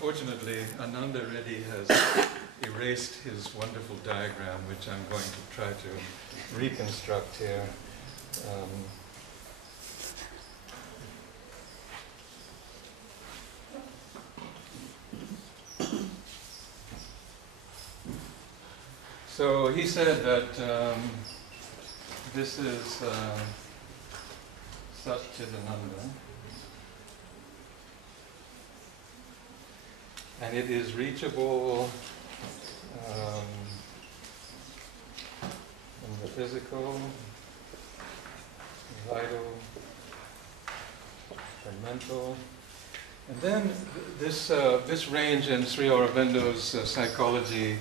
Unfortunately, Ananda Reddy has erased his wonderful diagram, which I'm going to try to reconstruct here. So he said that this is Satchidananda, and it is reachable in the physical, vital, and mental. And then this range in Sri Aurobindo's psychology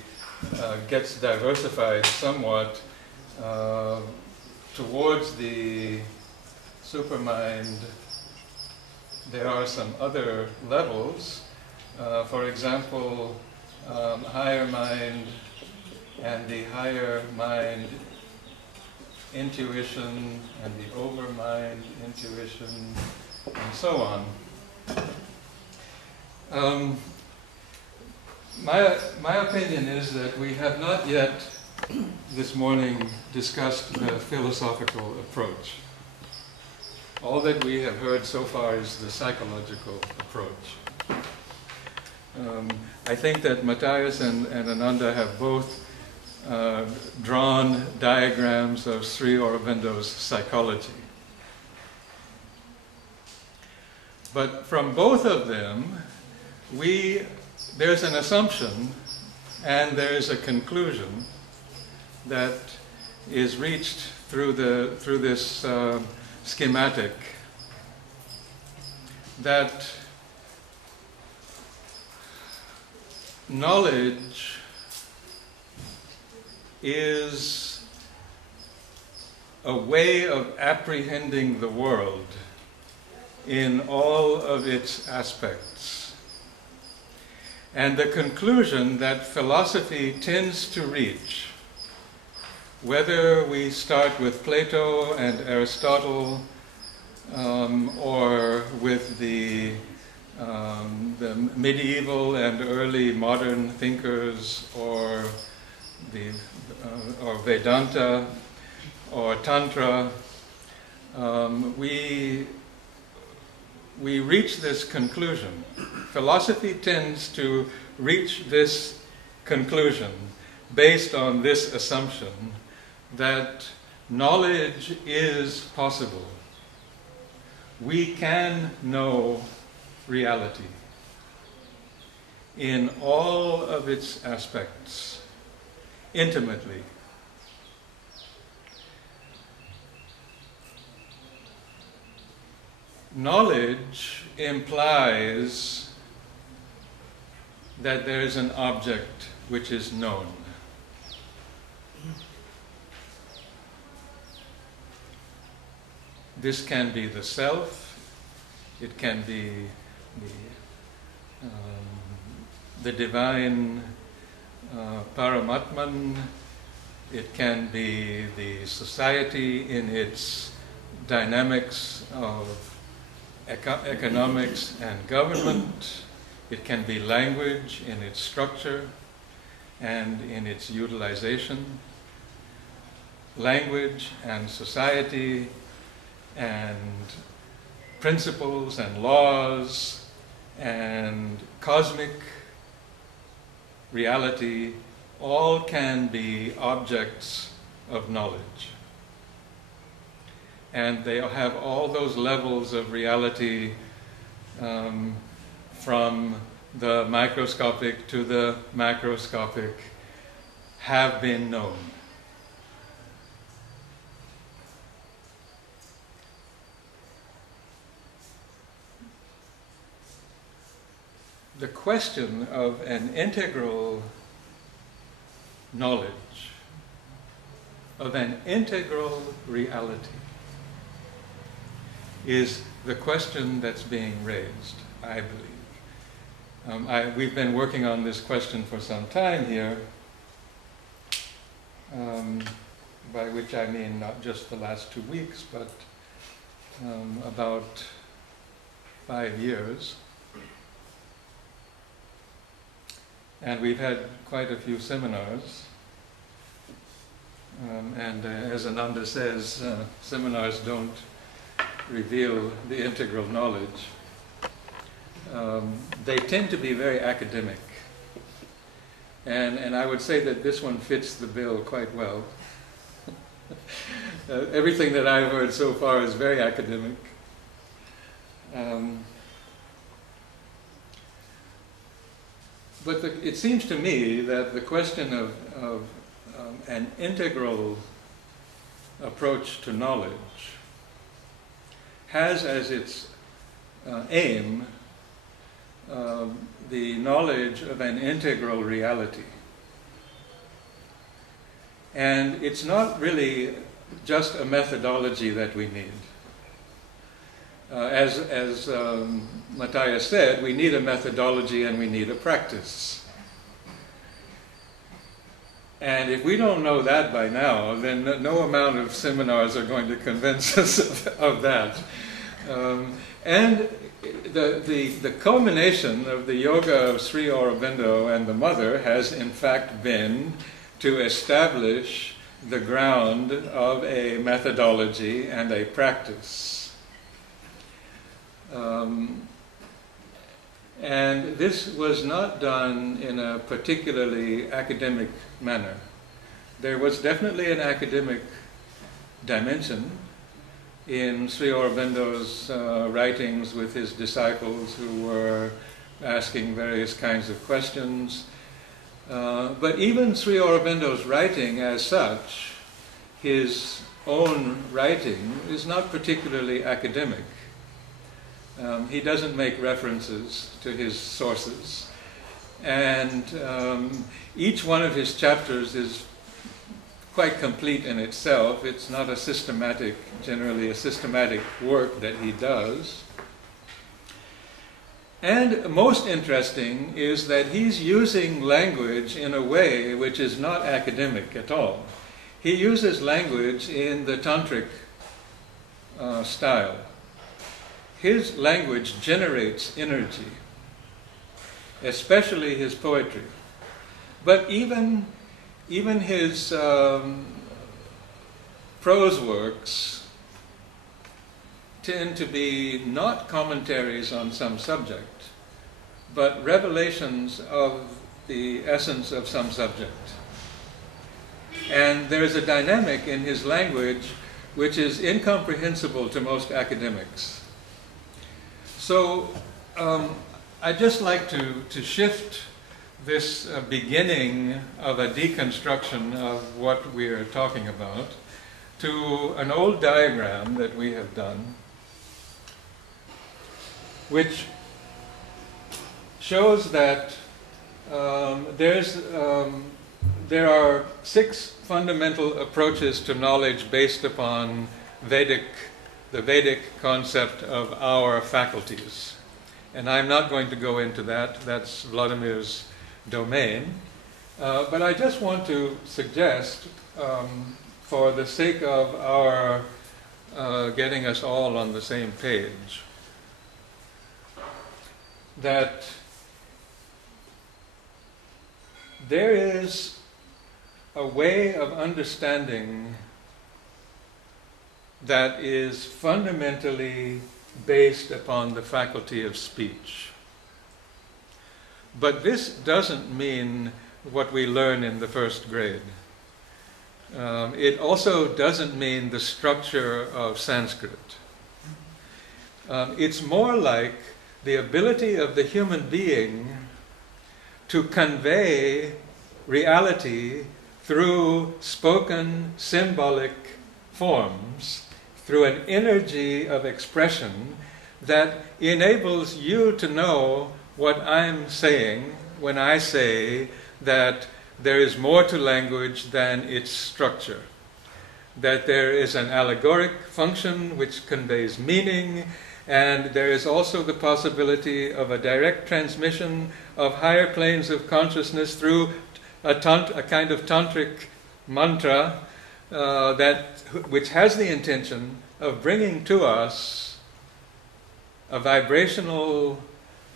gets diversified somewhat towards the supermind. There are some other levels. For example, higher mind and the higher mind intuition and the overmind intuition and so on. My opinion is that we have not yet this morning discussed the philosophical approach. All that we have heard so far is the psychological approach. I think that Matthias and Ananda have both drawn diagrams of Sri Aurobindo's psychology. But from both of them, there's an assumption and there's a conclusion that is reached through this schematic, that knowledge is a way of apprehending the world in all of its aspects. And the conclusion that philosophy tends to reach, whether we start with Plato and Aristotle or with the medieval and early modern thinkers, or Vedanta or Tantra, we reach this conclusion. Philosophy tends to reach this conclusion based on this assumption that knowledge is possible. We can know reality in all of its aspects, intimately. Knowledge implies that there is an object which is known. This can be the self, it can be the divine Paramatman, it can be the society in its dynamics of economics and government, it can be language in its structure and in its utilization, language and society and principles and laws and cosmic reality all can be objects of knowledge. And they have all those levels of reality from the microscopic to the macroscopic have been known. The question of an integral knowledge, of an integral reality, is the question that's being raised, I believe. We've been working on this question for some time here, by which I mean not just the last 2 weeks, but about 5 years. and we've had quite a few seminars. And as Ananda says, seminars don't reveal the integral knowledge. They tend to be very academic. And I would say that this one fits the bill quite well. Everything that I've heard so far is very academic. But it seems to me that the question of an integral approach to knowledge has as its aim the knowledge of an integral reality. And it's not really just a methodology that we need. As Matthias said, we need a methodology and we need a practice. And if we don't know that by now, then no amount of seminars are going to convince us of that. And the culmination of the yoga of Sri Aurobindo and the Mother has in fact been to establish the ground of a methodology and a practice. And this was not done in a particularly academic manner. There was definitely an academic dimension in Sri Aurobindo's writings with his disciples who were asking various kinds of questions. But even Sri Aurobindo's writing as such, his own writing, is not particularly academic. He doesn't make references to his sources. And each one of his chapters is quite complete in itself. It's not generally a systematic work that he does. And most interesting is that he's using language in a way which is not academic at all. He uses language in the tantric style. His language generates energy, especially his poetry. But even his prose works tend to be not commentaries on some subject, but revelations of the essence of some subject. And there's a dynamic in his language which is incomprehensible to most academics. So I'd just like to shift this beginning of a deconstruction of what we're talking about to an old diagram that we have done, which shows that there are 6 fundamental approaches to knowledge based upon the Vedic concept of our faculties. And I'm not going to go into that. That's Vladimir's domain. But I just want to suggest, for the sake of our getting us all on the same page, that there is a way of understanding that is fundamentally based upon the faculty of speech. But this doesn't mean what we learn in the first grade. It also doesn't mean the structure of Sanskrit. It's more like the ability of the human being to convey reality through spoken symbolic forms, through an energy of expression that enables you to know what I'm saying when I say that there is more to language than its structure, that there is an allegoric function which conveys meaning, and there is also the possibility of a direct transmission of higher planes of consciousness through a kind of tantric mantra which has the intention of bringing to us a vibrational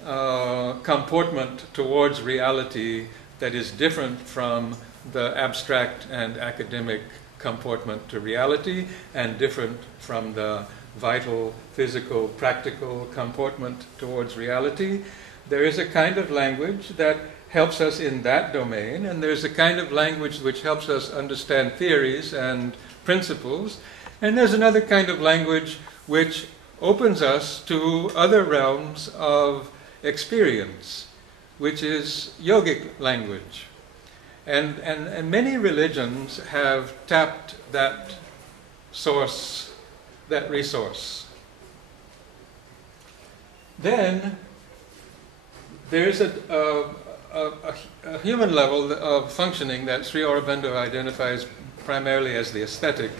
comportment towards reality that is different from the abstract and academic comportment to reality, and different from the vital, physical, practical comportment towards reality. There is a kind of language that helps us in that domain, and there's a kind of language which helps us understand theories and principles, and there's another kind of language which opens us to other realms of experience, which is yogic language. And many religions have tapped that source, that resource. Then there's a human level of functioning that Sri Aurobindo identifies primarily as the aesthetic,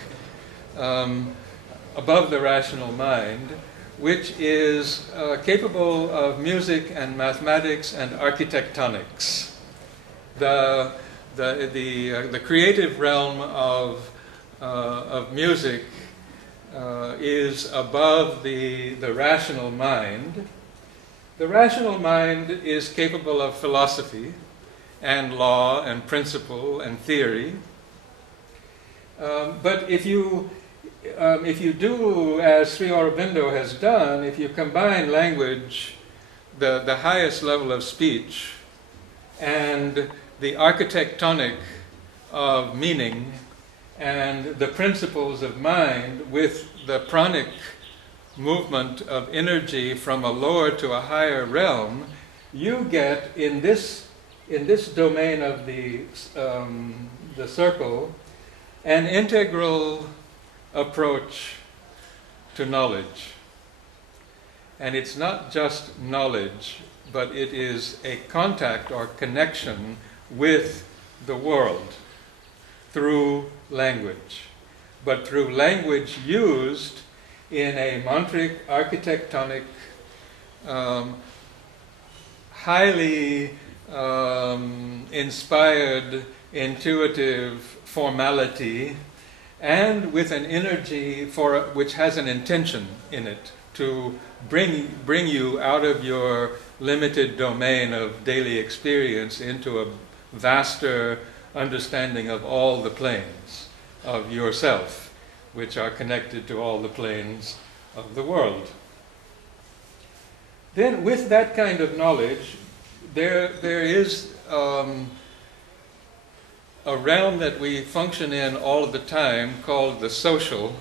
above the rational mind, which is capable of music and mathematics and architectonics. The creative realm of music is above the rational mind. The rational mind is capable of philosophy and law and principle and theory. But if you do as Sri Aurobindo has done, if you combine language, the highest level of speech, and the architectonic of meaning, and the principles of mind with the pranic movement of energy from a lower to a higher realm, you get in this domain of the circle an integral approach to knowledge. And it's not just knowledge, but it is a contact or connection with the world through language, but through language used in a mantric, architectonic, highly inspired, intuitive formality, and with an energy which has an intention in it to bring you out of your limited domain of daily experience into a vaster understanding of all the planes of yourself, which are connected to all the planes of the world. Then, with that kind of knowledge, there is a realm that we function in all of the time called the social,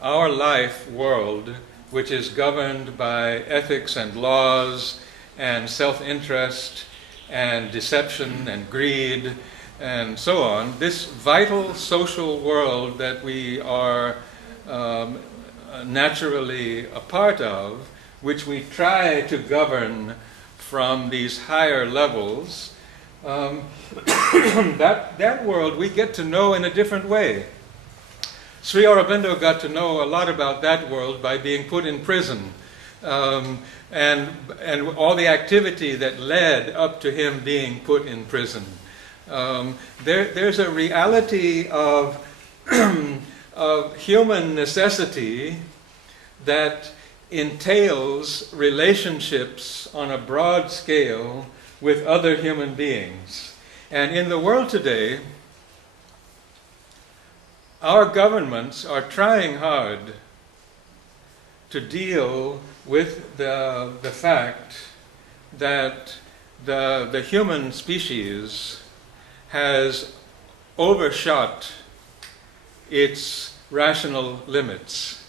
our life world, which is governed by ethics and laws and self-interest and deception and greed and so on. This vital social world that we are naturally a part of, which we try to govern from these higher levels, that world we get to know in a different way. Sri Aurobindo got to know a lot about that world by being put in prison, and all the activity that led up to him being put in prison. There's a reality of human necessity that entails relationships on a broad scale with other human beings. And in the world today, our governments are trying hard to deal with the fact that the human species has overshot its rational limits,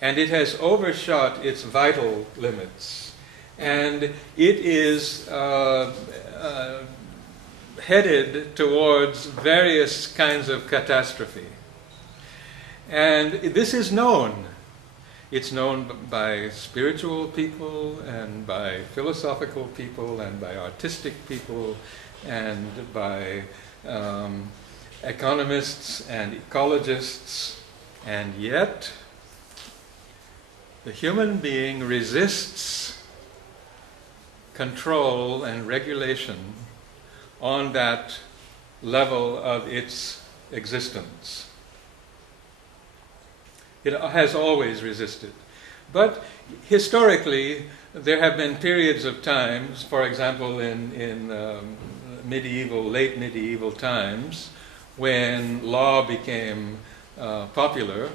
and it has overshot its vital limits, and it is headed towards various kinds of catastrophe. And this is known. It's known by spiritual people and by philosophical people and by artistic people and by economists and ecologists, and yet the human being resists control and regulation on that level of its existence. It has always resisted. But historically, there have been periods of times, for example, in late medieval times, when law became popular.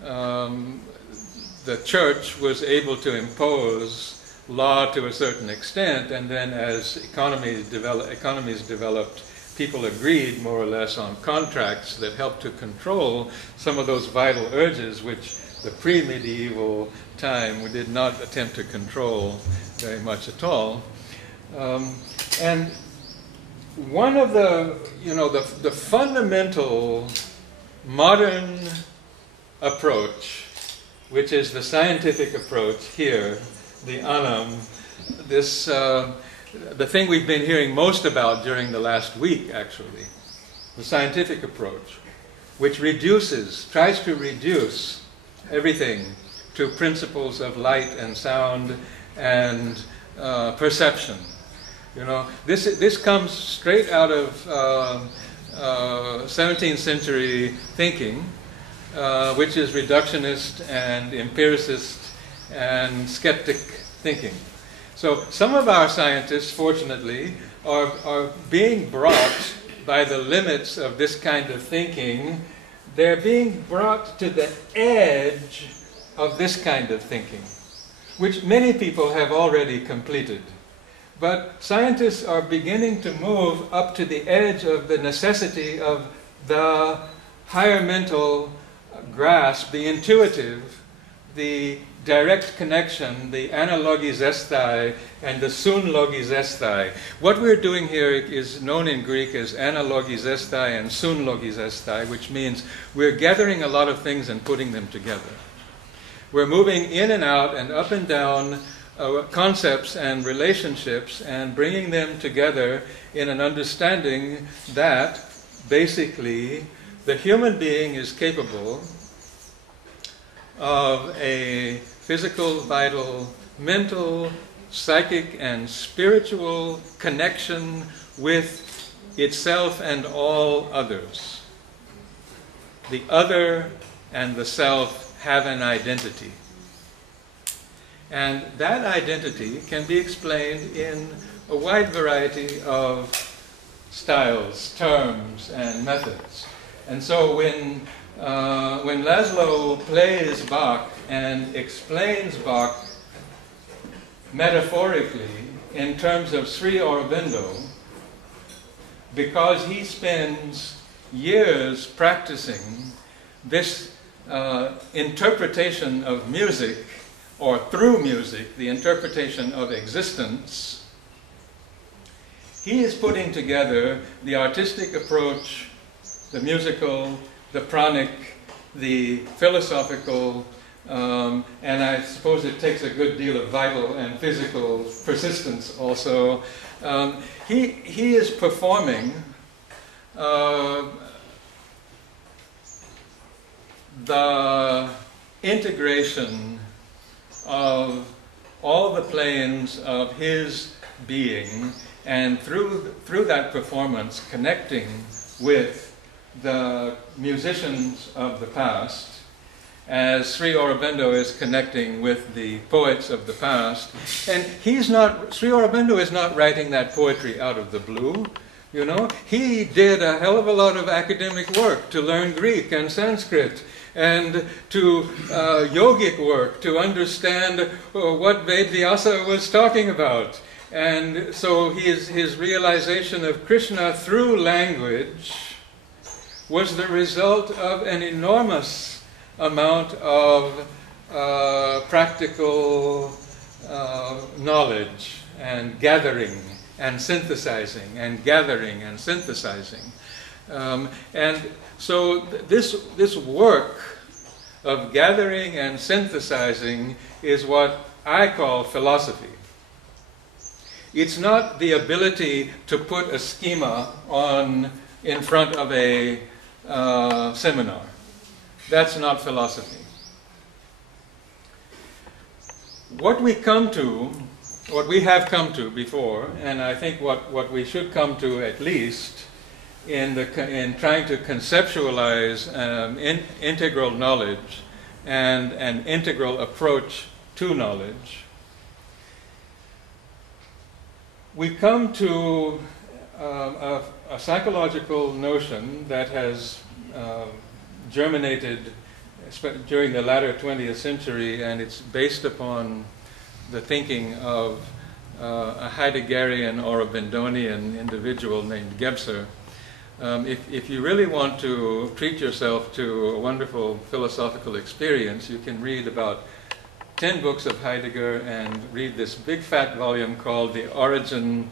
The church was able to impose law to a certain extent, and then as economies developed, people agreed more or less on contracts that helped to control some of those vital urges which the pre-medieval time we did not attempt to control very much at all. And one of the fundamental modern approach, which is the scientific approach here, the anam, the thing we've been hearing most about during the last week, actually, the scientific approach, which tries to reduce everything to principles of light and sound and perception. This comes straight out of 17th century thinking, which is reductionist and empiricist and skeptic thinking. So some of our scientists, fortunately, are being brought by the limits of this kind of thinking. They're being brought to the edge of this kind of thinking, which many people have already completed. But scientists are beginning to move up to the edge of the necessity of the higher mental grasp, the intuitive, the direct connection, the analogizesthai and the sunlogizesthai. What we're doing here is known in Greek as analogizesthai and sunlogizesthai, which means we're gathering a lot of things and putting them together. We're moving in and out and up and down concepts and relationships and bringing them together in an understanding that basically the human being is capable of a physical, vital, mental, psychic, and spiritual connection with itself and all others. The other and the self have an identity. And that identity can be explained in a wide variety of styles, terms, and methods. And so when Laszlo plays Bach and explains Bach metaphorically in terms of Sri Aurobindo, because he spends years practicing this interpretation of music, or through music, the interpretation of existence, he is putting together the artistic approach, the musical, the pranic, the philosophical, and I suppose it takes a good deal of vital and physical persistence also. He is performing the integration of all the planes of his being, and through that performance connecting with the musicians of the past, as Sri Aurobindo is connecting with the poets of the past. And Sri Aurobindo is not writing that poetry out of the blue. He did a hell of a lot of academic work to learn Greek and Sanskrit, and to yogic work to understand what Ved-Vyasa was talking about. And so his realization of Krishna through language was the result of an enormous amount of practical knowledge and gathering and synthesizing and gathering and synthesizing. And so this work of gathering and synthesizing is what I call philosophy. It's not the ability to put a schema in front of a seminar. That's not philosophy. What we have come to before, and I think what we should come to at least in trying to conceptualize integral knowledge and an integral approach to knowledge, we come to a psychological notion that has germinated during the latter 20th century, and it's based upon the thinking of a Heideggerian or a Bendonian individual named Gebser. If you really want to treat yourself to a wonderful philosophical experience, you can read about 10 books of Heidegger and read this big fat volume called The Origin,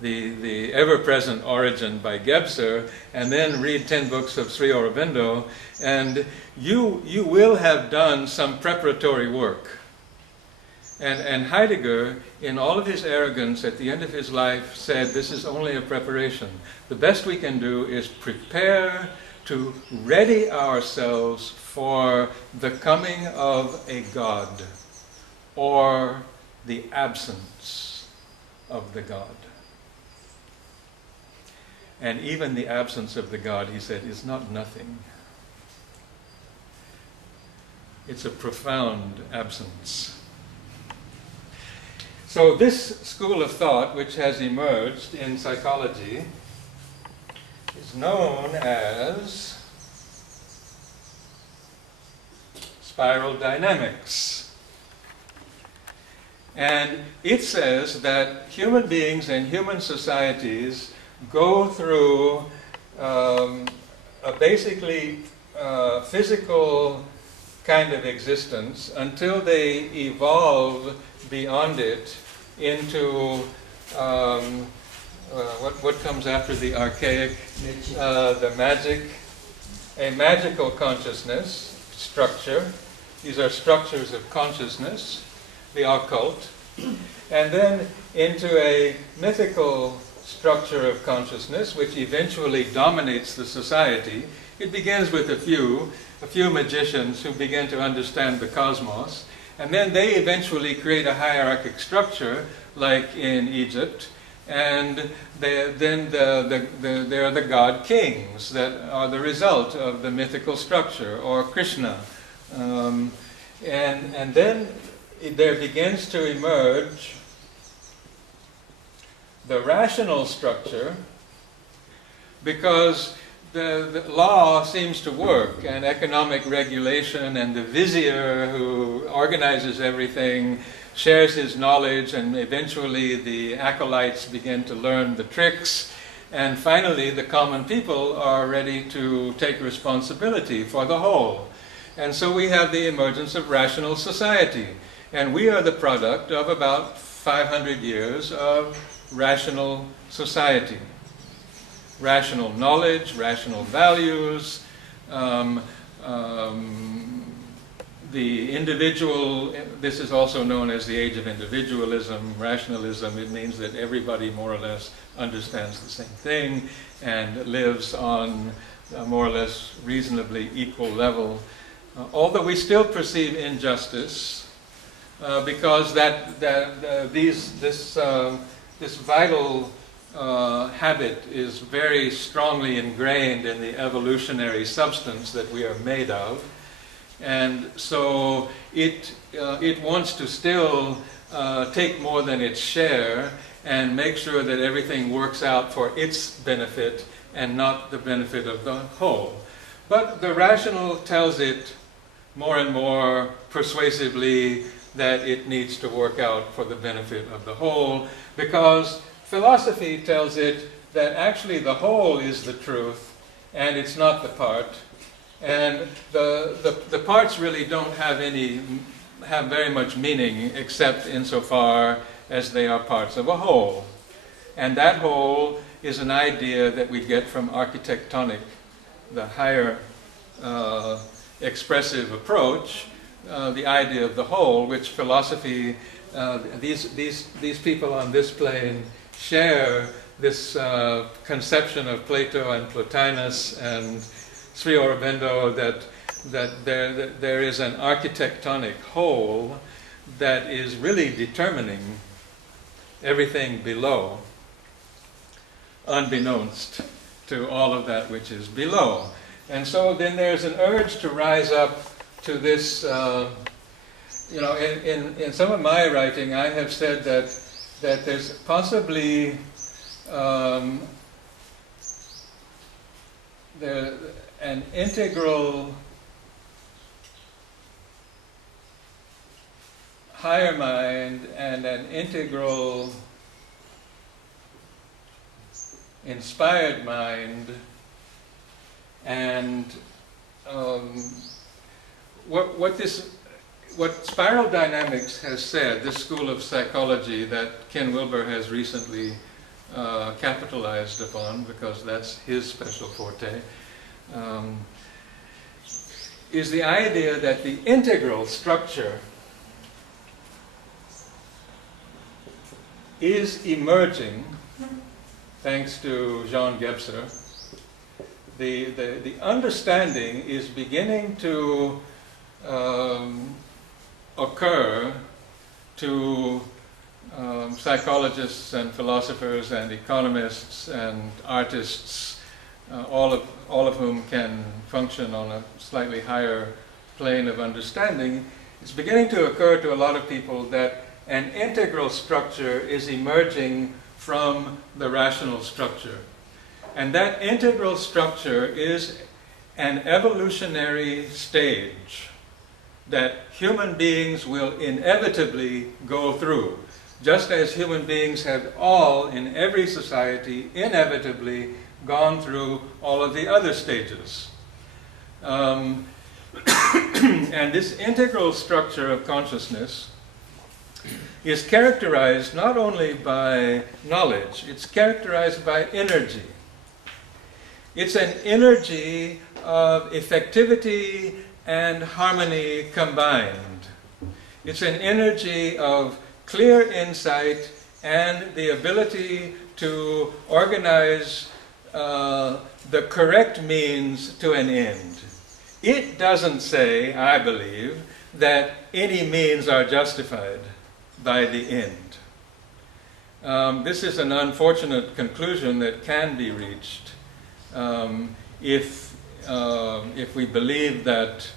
the ever-present Origin by Gebser, and then read 10 books of Sri Aurobindo, and you will have done some preparatory work. And Heidegger, in all of his arrogance, at the end of his life, said, this is only a preparation. The best we can do is prepare to ready ourselves for the coming of a God, or the absence of the God. And even the absence of the God, he said, is not nothing. It's a profound absence. So this school of thought, which has emerged in psychology, is known as spiral dynamics. And it says that human beings and human societies go through a basically physical kind of existence until they evolve beyond it into what comes after the archaic, the magic, a magical consciousness structure. These are structures of consciousness, the occult, and then into a mythical structure of consciousness which eventually dominates the society. It begins with a few magicians who begin to understand the cosmos, and then they eventually create a hierarchic structure like in Egypt, and then there are the god kings that are the result of the mythical structure, or Krishna. And then there begins to emerge the rational structure, because the law seems to work, and economic regulation, and the vizier who organizes everything shares his knowledge, and eventually the acolytes begin to learn the tricks, and finally the common people are ready to take responsibility for the whole. And so we have the emergence of rational society, and we are the product of about 500 years of rational society. Rational knowledge, rational values, the individual, this is also known as the age of individualism, rationalism. It means that everybody more or less understands the same thing and lives on a more or less reasonably equal level. Although we still perceive injustice, because this vital habit is very strongly ingrained in the evolutionary substance that we are made of, and so it wants to still take more than its share and make sure that everything works out for its benefit and not the benefit of the whole. But the rational tells it more and more persuasively that it needs to work out for the benefit of the whole, because philosophy tells it that actually the whole is the truth and it's not the part, and the parts really don't have very much meaning except insofar as they are parts of a whole. And that whole is an idea that we get from architectonic, the higher expressive approach, the idea of the whole, which philosophy, these people on this plane share this conception of Plato and Plotinus and Sri Aurobindo, that there is an architectonic whole that is really determining everything below, unbeknownst to all of that which is below. And so then there's an urge to rise up to this, in some of my writing I have said that that there's possibly an integral higher mind and an integral inspired mind, and what spiral dynamics has said, this school of psychology that Ken Wilber has recently capitalized upon, because that's his special forte, is the idea that the integral structure is emerging, thanks to Jean Gebser. The understanding is beginning to occur to psychologists and philosophers and economists and artists, all of whom can function on a slightly higher plane of understanding. It's beginning to occur to a lot of people that an integral structure is emerging from the rational structure. And that integral structure is an evolutionary stage that human beings will inevitably go through, just as human beings have all, in every society, inevitably gone through all of the other stages. And this integral structure of consciousness is characterized not only by knowledge, it's characterized by energy. It's an energy of effectivity and harmony combined. It's an energy of clear insight and the ability to organize the correct means to an end. It doesn't say, I believe, that any means are justified by the end. This is an unfortunate conclusion that can be reached if we believe that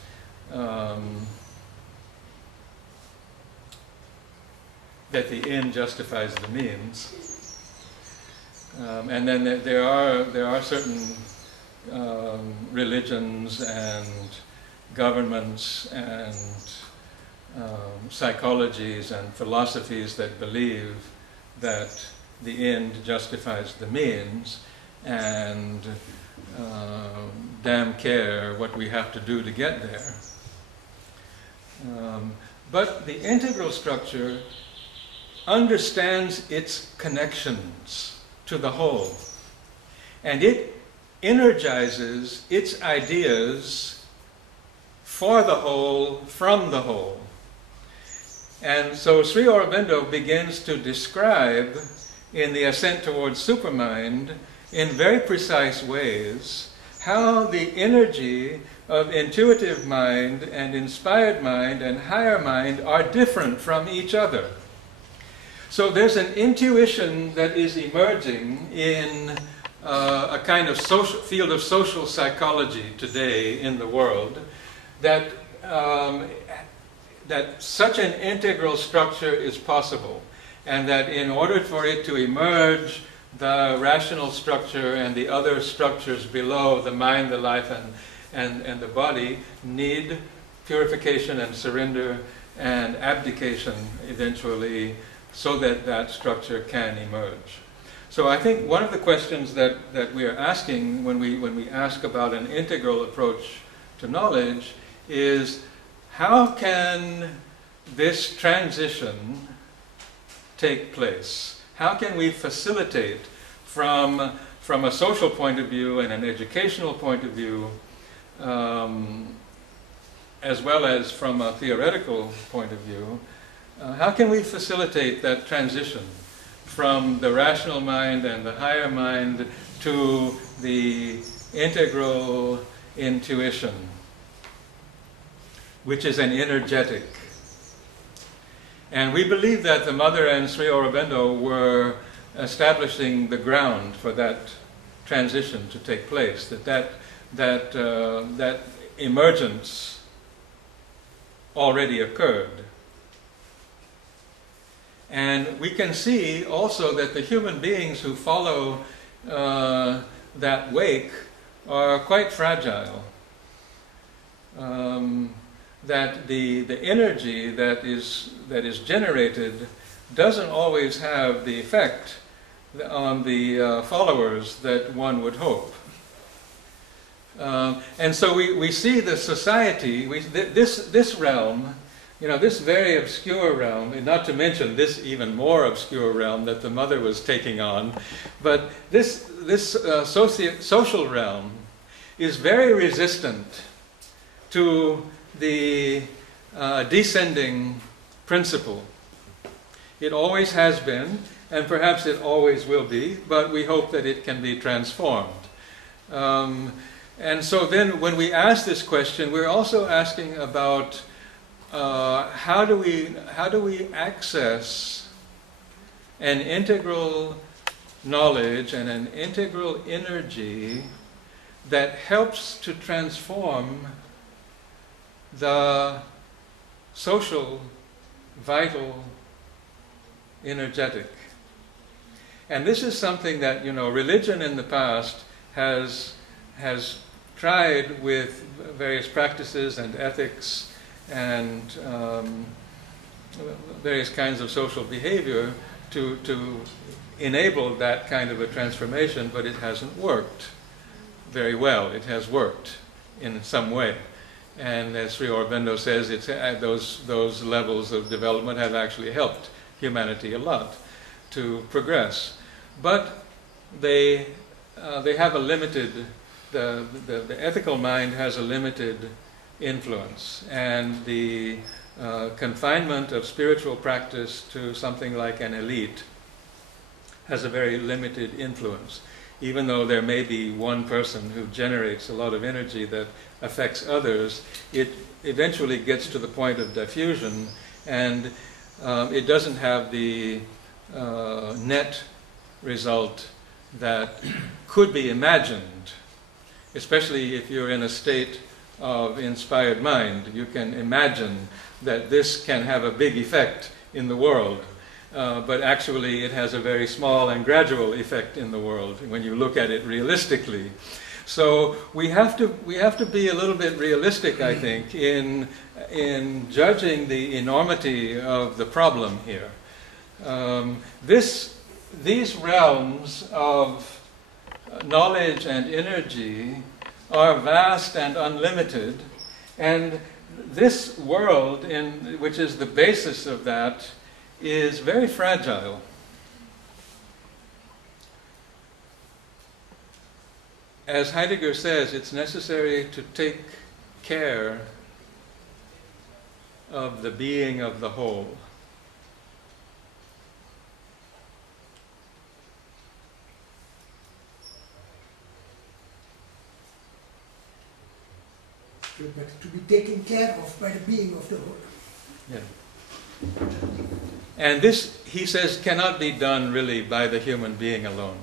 that the end justifies the means. And then there are certain religions and governments and psychologies and philosophies that believe that the end justifies the means, and damn care what we have to do to get there. But the integral structure understands its connections to the whole, and it energizes its ideas for the whole, from the whole. And so Sri Aurobindo begins to describe in the Ascent Towards Supermind in very precise ways how the energy of intuitive mind and inspired mind and higher mind are different from each other. So there's an intuition that is emerging in a kind of field of social psychology today in the world, that that such an integral structure is possible, and that in order for it to emerge, the rational structure and the other structures below, the mind, the life, and the body, need purification and surrender and abdication eventually, so that that structure can emerge. So I think one of the questions that we are asking when we ask about an integral approach to knowledge is, how can this transition take place? How can we facilitate from a social point of view and an educational point of view, as well as from a theoretical point of view, how can we facilitate that transition from the rational mind and the higher mind to the integral intuition, which is an energetic? And we believe that the Mother and Sri Aurobindo were establishing the ground for that transition to take place, that emergence already occurred. And we can see also that the human beings who follow that wake are quite fragile. That the energy that is generated doesn't always have the effect on the followers that one would hope. And so we see the society, this realm, you know, this very obscure realm, and not to mention this even more obscure realm that the mother was taking on, but this social realm is very resistant to the descending principle. It always has been, and perhaps it always will be, but we hope that it can be transformed. And so then when we ask this question, we're also asking about how do we access an integral knowledge and an integral energy that helps to transform the social, vital, energetic. And this is something that, you know, religion in the past has tried with various practices and ethics and various kinds of social behavior to enable that kind of a transformation, but it hasn't worked very well. It has worked in some way. And as Sri Aurobindo says, it's, those levels of development have actually helped humanity a lot to progress. But they have a limited, the ethical mind has a limited influence, and the confinement of spiritual practice to something like an elite has a very limited influence. Even though there may be one person who generates a lot of energy that affects others, it eventually gets to the point of diffusion, and it doesn't have the net result that could be imagined, especially if you're in a state of inspired mind. You can imagine that this can have a big effect in the world, but actually it has a very small and gradual effect in the world when you look at it realistically. So we have to be a little bit realistic, I think, in judging the enormity of the problem here. These realms of knowledge and energy are vast and unlimited, and this world, which is the basis of that, is very fragile. As Heidegger says, it's necessary to take care of the being of the whole. But to be taken care of by the being of the whole. Yeah. And this, he says, cannot be done really by the human being alone.